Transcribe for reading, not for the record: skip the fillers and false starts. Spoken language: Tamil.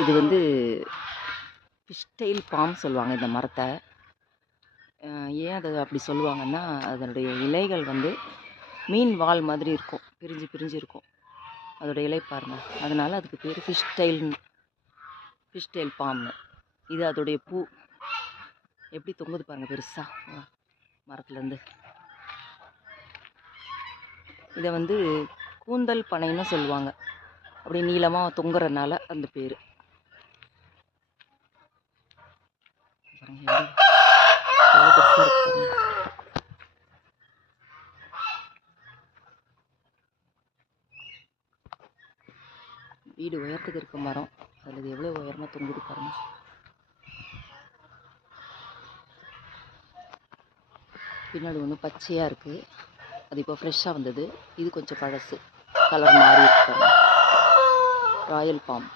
இது வந்து ஃபிஷ்டெயில் பாம் சொல்லுவாங்க இந்த மரத்தை. ஏன் அதை அப்படி சொல்லுவாங்கன்னா, அதனுடைய இலைகள் வந்து மீன் வால் மாதிரி இருக்கும், பிரிஞ்சு பிரிஞ்சு இருக்கும் அதோட இலை பாருங்கள். அதனால் அதுக்கு பேர் ஃபிஷ்டெயில் பாம்னு. இது அதோடைய பூ எப்படி தொங்குது பாருங்கள் பெருசாக மரத்துலேருந்து. இதை வந்து கூந்தல் பனைன்னு சொல்லுவாங்க, அப்படி நீளமாக தொங்குறதுனால அந்த பேர். வீடு உயரத்துக்கு இருக்க மரம், அதில் எவ்வளோ உயரமாக தொங்குது பாருங்க. பின்னாடி ஒன்று பச்சையாக இருக்குது, அது இப்போ ஃப்ரெஷ்ஷாக வந்தது. இது கொஞ்சம் பழசு, கலர் மாறி இருக்கு பாருங்க. Royal bomb.